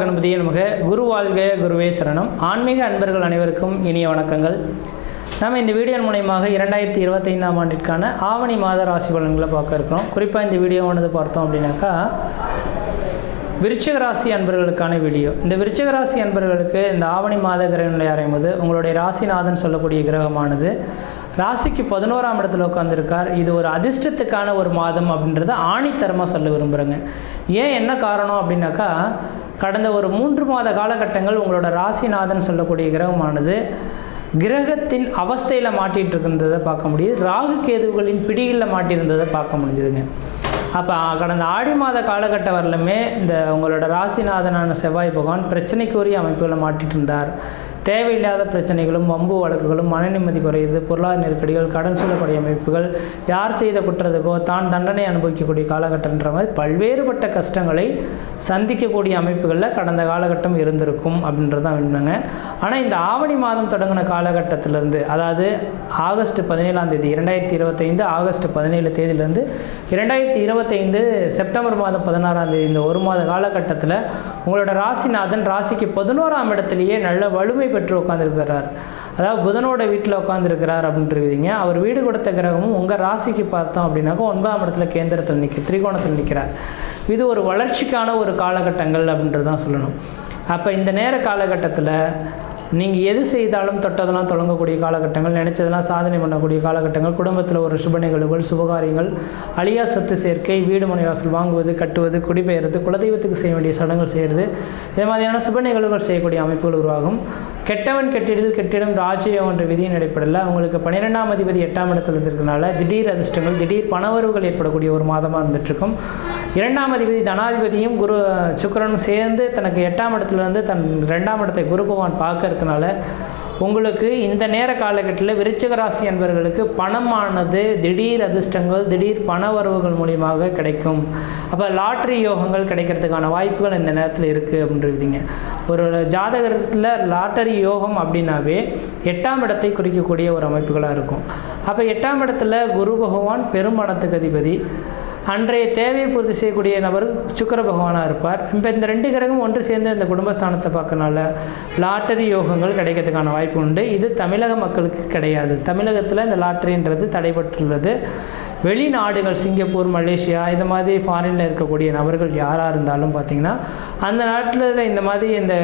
கணபதியே நமக. குரு வாழ்க குருவே சரணம். ஆன்மீக அன்பர்கள் அனைவருக்கும் இனிய வணக்கங்கள். நம்ம இந்த வீடியோ மூலயமாக இரண்டாயிரத்தி இருபத்தைந்தாம் ஆண்டிற்கான ஆவணி மாத ராசி பலன்களை பார்க்க இருக்கிறோம். குறிப்பாக இந்த வீடியோவானது பார்த்தோம் அப்படின்னாக்கா விருச்சிக ராசி அன்பர்களுக்கான வீடியோ. இந்த விருச்சிக ராசி அன்பர்களுக்கு இந்த ஆவணி மாத கிரகங்களை அறையும்போது உங்களுடைய ராசிநாதன் சொல்லக்கூடிய கிரகமானது ராசிக்கு பதினோராம் இடத்துல உட்காந்துருக்கார் இது ஒரு அதிர்ஷ்டத்துக்கான ஒரு மாதம் அப்படின்றத ஆணித்தரமாக சொல்ல விரும்புகிறேங்க ஏன் என்ன காரணம் அப்படின்னாக்கா கடந்த ஒரு மூன்று மாத காலகட்டங்கள் உங்களோட ராசிநாதன் சொல்லக்கூடிய கிரகமானது கிரகத்தின் அவஸ்தையில் மாட்டிகிட்டு இருந்ததை பார்க்க முடியுது. ராகு கேதுகளின் பிடியில் மாட்டியிருந்ததை பார்க்க முடிஞ்சுதுங்க. அப்போ கடந்த ஆடி மாத காலகட்டம் வரலுமே இந்த உங்களோட ராசிநாதனான செவ்வாய் பகவான் பிரச்சனைக்குரிய அமைப்புகளை மாட்டிட்டு இருந்தார் தேவையில்லாத பிரச்சனைகளும் வம்பு வழக்குகளும் மன நிம்மதி குறையுது பொருளாதார நெருக்கடிகள் கடன் சொல்லக்கூடிய அமைப்புகள் யார் செய்த குற்றத்துக்கோ தான் தண்டனை அனுபவிக்கக்கூடிய காலகட்டம்ன்ற மாதிரி பல்வேறுபட்ட கஷ்டங்களை சந்திக்கக்கூடிய அமைப்புகளில் கடந்த காலகட்டம் இருந்திருக்கும் அப்படின்றதான் உண்மைங்க. ஆனால் இந்த ஆவணி மாதம் தொடங்கின காலகட்டத்திலிருந்து அதாவது ஆகஸ்ட் பதினேழாம் தேதி இரண்டாயிரத்தி இருபத்தைந்து ஆகஸ்ட் பதினேழு தேதியிலேருந்து இரண்டாயிரத்தி இருபத்தைந்து செப்டம்பர் மாதம் பதினாறாம் தேதி இந்த ஒரு மாத காலகட்டத்தில் உங்களோட ராசிநாதன் ராசிக்கு பதினோராம் இடத்துலையே நல்ல வலிமை பெற்று உட்காந்துருக்கிறார் அதாவது புதனோட வீட்டில் உட்காந்துருக்கிறார் அப்படின்ட்டுருக்குறீங்க அவர் வீடு கொடுத்த கிரகமும் உங்கள் ராசிக்கு பார்த்தோம் அப்படின்னாக்கா ஒன்பதாம் இடத்துல கேந்திரத்தில் நிற்க திரிகோணத்தில் நிற்கிறார் இது ஒரு வளர்ச்சிக்கான ஒரு காலகட்டங்கள் அப்படின்றது தான் சொல்லணும். அப்போ இந்த நேர காலகட்டத்தில் நீங்கள் எது செய்தாலும் தொட்டதெல்லாம் தொடங்கக்கூடிய காலகட்டங்கள் நினச்சதெல்லாம் சாதனை பண்ணக்கூடிய காலகட்டங்கள் குடும்பத்தில் ஒரு சுப நிகழ்வுகள் சுபகாரியங்கள் அழியா சொத்து சேர்க்கை வீடு மனை வாசல் வாங்குவது கட்டுவது குடிபெயர்றது குலதெய்வத்துக்கு செய்ய வேண்டிய சடங்குகள் செய்கிறது இது மாதிரியான சுப நிகழ்வுகள் செய்யக்கூடிய அமைப்புகள் உருவாகும். கெட்டவன் கெட்டிடில் கெட்டிடம் ராஜயோகம் என்ற விதியின் அடிப்படையில் அவங்களுக்கு பன்னிரெண்டாம் அதிபதி எட்டாம் இடத்துல இருக்கிறனால திடீர் அதிர்ஷ்டங்கள் திடீர் பணவரவுகள் ஏற்படக்கூடிய ஒரு மாதமாக இருந்துட்டுருக்கும் இரண்டாம் அதிபதி தனாதிபதியும் குரு சுக்கிரனும் சேர்ந்து தனக்கு எட்டாம் இடத்துல இருந்து தன் ரெண்டாம் இடத்தை குரு பகவான் பார்க்க இருக்கனால உங்களுக்கு இந்த நேர காலகட்டத்தில் விருச்சிக ராசி என்பவர்களுக்கு பணமானது திடீர் அதிர்ஷ்டங்கள் திடீர் பண வரவுகள் மூலியமாக கிடைக்கும். அப்போ லாட்ரி யோகங்கள் கிடைக்கிறதுக்கான வாய்ப்புகள் இந்த நேரத்தில் இருக்குது அப்படின்றீங்க. ஒரு ஜாதகத்தில் லாட்டரி யோகம் அப்படின்னாவே எட்டாம் இடத்தை குறிக்கக்கூடிய ஒரு அமைப்புகளாக இருக்கும். அப்போ எட்டாம் இடத்துல குரு பகவான் பெருமணத்துக்கு அதிபதி. அன்றைய தேவையை பூர்த்தி செய்யக்கூடிய நபர் சுக்கர பகவானாக இருப்பார். இப்போ இந்த ரெண்டு கிரகம் ஒன்று சேர்ந்து இந்த குடும்பஸ்தானத்தை பார்க்கறனால லாட்டரி யோகங்கள் கிடைக்கிறதுக்கான வாய்ப்பு உண்டு. இது தமிழக மக்களுக்கு கிடையாது. தமிழகத்தில் இந்த லாட்டரின்றது தடைபட்டுள்ளது. வெளிநாடுகள் சிங்கப்பூர் மலேசியா இது மாதிரி ஃபாரினில் இருக்கக்கூடிய நபர்கள் யாராக இருந்தாலும் பார்த்தீங்கன்னா அந்த நாட்டில் இந்த மாதிரி இந்த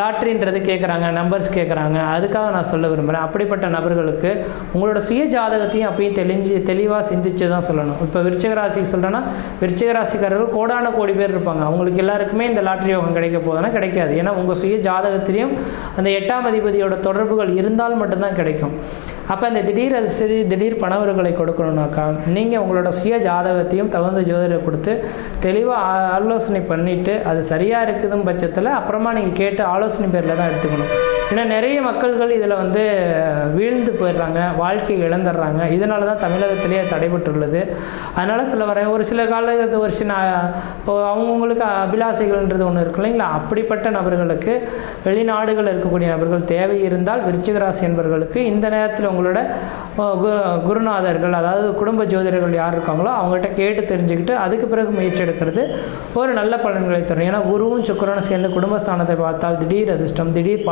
லாட்ரின்றது கேட்குறாங்க நம்பர்ஸ் கேட்குறாங்க அதுக்காக நான் சொல்ல விரும்புகிறேன் அப்படிப்பட்ட நபர்களுக்கு உங்களோட சுய ஜாதகத்தையும் அப்பயும் தெளிஞ்சு தெளிவாக சிந்திச்சு தான் சொல்லணும். இப்போ விருச்சகராசிக்கு சொல்கிறேன்னா விருச்சகராசிக்காரர்கள் கோடான கோடி பேர் இருப்பாங்க. அவங்களுக்கு எல்லாருக்குமே இந்த லாட்ரி யோகம் கிடைக்க போதுன்னா கிடைக்காது. ஏன்னா உங்கள் சுய ஜாதகத்திலையும் அந்த எட்டாம் அதிபதியோட தொடர்புகள் இருந்தால் மட்டும்தான் கிடைக்கும். அப்போ இந்த திடீர் அதிர்ஷ்டதி திடீர் பணவர்களை கொடுக்கணுன்னாக்கா நீங்கள் உங்களோட சுய ஜாதகத்தையும் தகுந்த ஜோதிடரை கொடுத்து தெளிவாக ஆலோசனை பண்ணிவிட்டு அது சரியாக இருக்குதும் பட்சத்தில் அப்புறமா நீங்கள் கேட்டு ஆலோசனை பேரில் தான் எடுத்துக்கணும். ஏன்னா நிறைய மக்கள்கள் இதில் வந்து வீழ்ந்து போயிடுறாங்க வாழ்க்கையை இழந்துடுறாங்க. இதனால தான் தமிழகத்திலேயே தடைபட்டுள்ளது. அதனால் சொல்ல வரேன் ஒரு சில காலத்து ஒரு சின்ன அவங்கவுங்களுக்கு அபிலாசைகள்ன்றது ஒன்று இருக்கு இல்லைங்களா? அப்படிப்பட்ட நபர்களுக்கு வெளிநாடுகள் இருக்கக்கூடிய நபர்கள் தேவை இருந்தால் விருச்சிக ராசி என்பவர்களுக்கு இந்த நேரத்தில் உங்களோட குருநாதர்கள் அதாவது குடும்ப ஜோதிடர்கள் யார் இருக்காங்களோ அவங்கள்ட்ட கேட்டு தெரிஞ்சுக்கிட்டு அதுக்கு பிறகு முயற்சி எடுக்கிறது ஒரு நல்ல பலன்களை தரும். ஏன்னா குருவும் சுக்கரனும் சேர்ந்து குடும்பஸ்தானத்தை பார்த்தால் திடீர் அதிர்ஷ்டம் திடீர்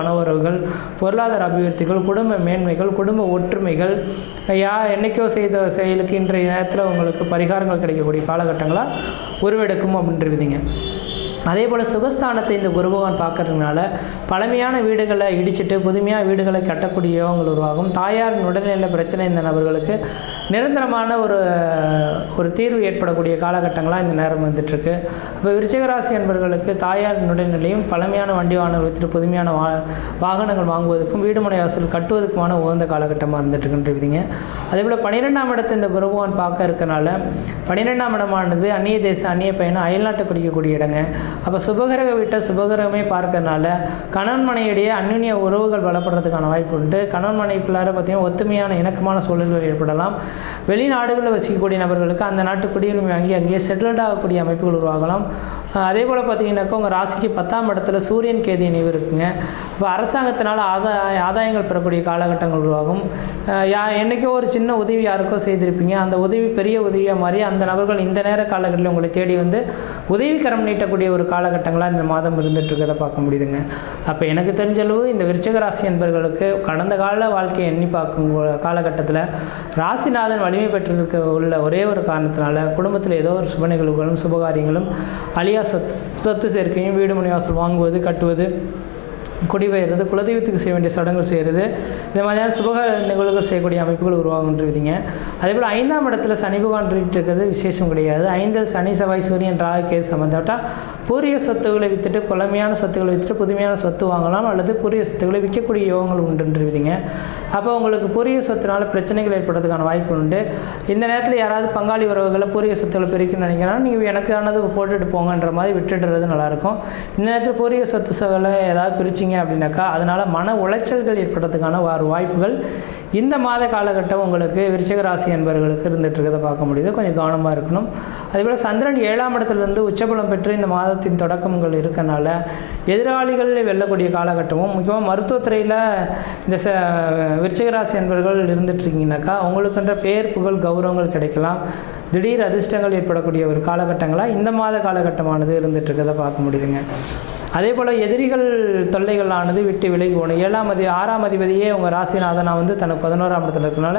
பணவரவுகள் பொருளாதார அபிவிருத்திகள் குடும்ப மேன்மைகள் குடும்ப ஒற்றுமைகள் யா என்னைக்கோ செய்த செயலுக்கு இன்றைய நேரத்தில் உங்களுக்கு பரிகாரங்கள் கிடைக்கக்கூடிய காலகட்டங்களாக உருவெடுக்கும் அப்படின்றதுங்க அதே போல் சுகஸ்தானத்தை இந்த குரு பகவான் பார்க்கறதுனால பழமையான வீடுகளை இடிச்சிட்டு புதுமையாக வீடுகளை கட்டக்கூடியவங்கள் உருவாகும். தாயாரின் உடல்நிலை பிரச்சனை இந்த நபர்களுக்கு நிரந்தரமான ஒரு ஒரு தீர்வு ஏற்படக்கூடிய காலகட்டங்களாக இந்த நேரம் வந்துட்டுருக்கு. அப்போ விருச்சிகராசி என்பவர்களுக்கு தாயாரின் உடல்நிலையும் பழமையான வண்டி வாகனங்கள் வைத்துட்டு புதுமையான வா வாகனங்கள் வாங்குவதற்கும் வீடுமனை வாசல் கட்டுவதற்குமான உகந்த காலகட்டமாக இருந்துட்டுருக்குன்றீங்க. அதே போல் பன்னிரெண்டாம் இடத்தை இந்த குரு பகவான் பார்க்க இருக்கனால பன்னிரெண்டாம் இடமானது அந்நிய தேச அந்நிய பயணம் அயல்நாட்டை குறிக்கக்கூடிய இடங்க. அப்போ சுபகிரக வீட்டை சுபகிரகமே பார்க்கறனால கணவன் மனையிடையே அந்யுன்ய உறவுகள் பலப்படுறதுக்கான வாய்ப்பு உண்டு. கணவன் மனைவிக்குள்ளார பார்த்தீங்கன்னா ஒத்துமையான இணக்கமான சூழல்கள் ஏற்படலாம். வெளிநாடுகளில் வசிக்கக்கூடிய நபர்களுக்கு அந்த நாட்டு குடியுரிமை வாங்கி அங்கேயே செட்டில்டாகக்கூடிய அமைப்புகள் உருவாகலாம். அதே போல் பார்த்தீங்கன்னாக்கா உங்கள் ராசிக்கு பத்தாம் இடத்துல சூரியன் கேதி இணைவு இருக்குங்க. இப்போ அரசாங்கத்தினால் ஆதாய ஆதாயங்கள் பெறக்கூடிய காலகட்டங்கள் உருவாகும். யா என்றைக்கோ ஒரு சின்ன உதவி யாருக்கோ செய்திருப்பீங்க. அந்த உதவி பெரிய உதவியாக மாறி அந்த நபர்கள் இந்த நேர காலகட்டத்தில் உங்களை தேடி வந்து உதவிக்கரம் நீட்டக்கூடிய ஒரு காலகட்டங்களாக இந்த மாதம் இருந்துகிட்ருக்கதை இருக்கிறத பார்க்க முடியுதுங்க. அப்போ எனக்கு தெரிஞ்ச அளவு இந்த விருச்சக ராசி என்பவர்களுக்கு கடந்த கால வாழ்க்கையை எண்ணி பார்க்கும் காலகட்டத்தில் ராசிநாதன் வலிமை பெற்றிருக்க உள்ள ஒரே ஒரு காரணத்தினால குடும்பத்தில் ஏதோ ஒரு சுப நிகழ்வுகளும் சுபகாரியங்களும் அழியா சொத்து சொத்து சேர்க்கையும் வீடு மனை வாசல் வாங்குவது கட்டுவது குடிபெயர்றது குலதெய்வத்துக்கு செய்ய வேண்டிய சடங்குகள் செய்கிறது இந்த மாதிரியான சுபகார நிகழ்வுகள் செய்யக்கூடிய அமைப்புகள் உருவாகுன்றிருக்கீங்க அதே போல் ஐந்தாம் இடத்துல சனி பகவான் இருக்கிறது விசேஷம் கிடையாது. ஐந்தில் சனி செவ்வாய் சூரியன் ராகு கேது சம்மந்தப்பட்ட பூரிய சொத்துக்களை விற்றுட்டு பழமையான சொத்துக்களை விற்றுட்டு புதுமையான சொத்து வாங்கலாம் அல்லது பூரிய சொத்துக்களை விற்கக்கூடிய யோகங்கள் உண்டுன்றிருக்கீங்க அப்போ உங்களுக்கு பூரிய சொத்துனால பிரச்சனைகள் ஏற்படுறதுக்கான வாய்ப்பு உண்டு. இந்த நேரத்தில் யாராவது பங்காளி உறவுகளை பூரிய சொத்துக்களை பிரிக்கணும்னு நினைக்கிறாங்கன்னா நீங்கள் எனக்கானது போட்டுட்டு போங்கன்ற மாதிரி விட்டுடுறது நல்லாயிருக்கும் இந்த நேரத்தில் பூரிய சொத்து சகலை ஏதாவது பிரிச்சிங்க அப்படின்னாக்கா அதனால் மன உளைச்சல்கள் ஏற்படுறதுக்கான ஒரு வாய்ப்புகள் இந்த மாத காலகட்டம் உங்களுக்கு விருச்சிக ராசி என்பவர்களுக்கு இருந்துகிட்ருக்கதை இருக்கிறத பார்க்க முடியுது. கொஞ்சம் கவனமாக இருக்கணும். அதேபோல் சந்திரன் ஏழாம் இடத்துலேருந்து உச்சபலம் பெற்று இந்த மாதத்தின் தொடக்கங்கள் இருக்கனால எதிராளிகள் வெல்லக்கூடிய காலகட்டமும் முக்கியமாக மருத்துவத்துறையில் இந்த ச விருச்சிக ராசி என்பவர்கள் இருந்துட்டுருக்கீங்கனாக்கா இருக்கீங்கனாக்கா பேர் புகழ் கௌரவங்கள் கிடைக்கலாம். திடீர் அதிர்ஷ்டங்கள் ஏற்படக்கூடிய ஒரு காலகட்டங்களாக இந்த மாத காலகட்டமானது இருந்துகிட்ருக்கதை இருக்கிறத பார்க்க முடியுதுங்க. அதே போல் எதிரிகள் தொல்லைகளானது விட்டு விலகி போகணும் ஏழாம் அதி ஆறாம் அதிபதியே உங்கள் ராசிநாதனாக வந்து தனக்கு பதினோராம் இடத்துல இருக்கனால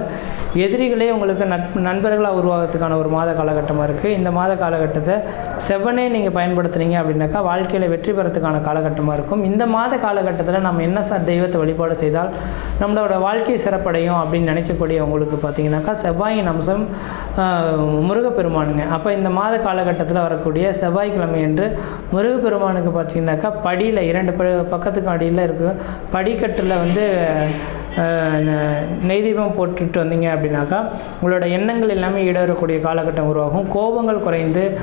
எதிரிகளே உங்களுக்கு நட் நண்பர்களாக உருவாகிறதுக்கான ஒரு மாத காலகட்டமாக இருக்குது இந்த மாத காலகட்டத்தை செவ்வனே நீங்கள் பயன்படுத்துனீங்க அப்படின்னாக்கா வாழ்க்கையில் வெற்றி பெறத்துக்கான காலகட்டமாக இருக்கும். இந்த மாத காலகட்டத்தில் நம்ம என்ன சார் தெய்வத்தை வழிபாடு செய்தால் நம்மளோட வாழ்க்கை சிறப்படையும் அப்படின்னு நினைக்கக்கூடிய உங்களுக்கு பார்த்தீங்கன்னாக்கா செவ்வாயின் அம்சம் முருகப்பெருமானுங்க. அப்போ இந்த மாத காலகட்டத்தில் வரக்கூடிய செவ்வாய்க்கிழமை என்று முருகப்பெருமானுக்கு பார்த்தீங்கன்னாக்கா படியில் இரண்டு ப பக்கத்துக்கு அடியில் இருக்கு. படிக்கட்டில் வந்து நெய்தீபம் நெ- போட்டுட்டு வந்தீங்க அப்படின்னாக்கா உங்களோட எண்ணங்கள் எல்லாமே ஈடேறக்கூடிய காலகட்டம் உருவாகும். கோபங்கள் குறைந்து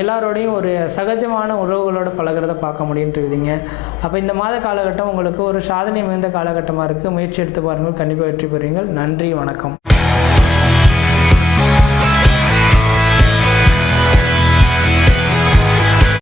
எல்லாரோடையும் ஒரு சகஜமான உறவுகளோட பழகிறத பார்க்க முடியுன்றீங்க அப்போ இந்த மாத காலகட்டம் உங்களுக்கு ஒரு சாதனை மிகுந்த காலகட்டமாக இருக்குது முயற்சி எடுத்து பாருங்கள். கண்டிப்பாக வெற்றி பெறுவீங்கள் நன்றி வணக்கம்.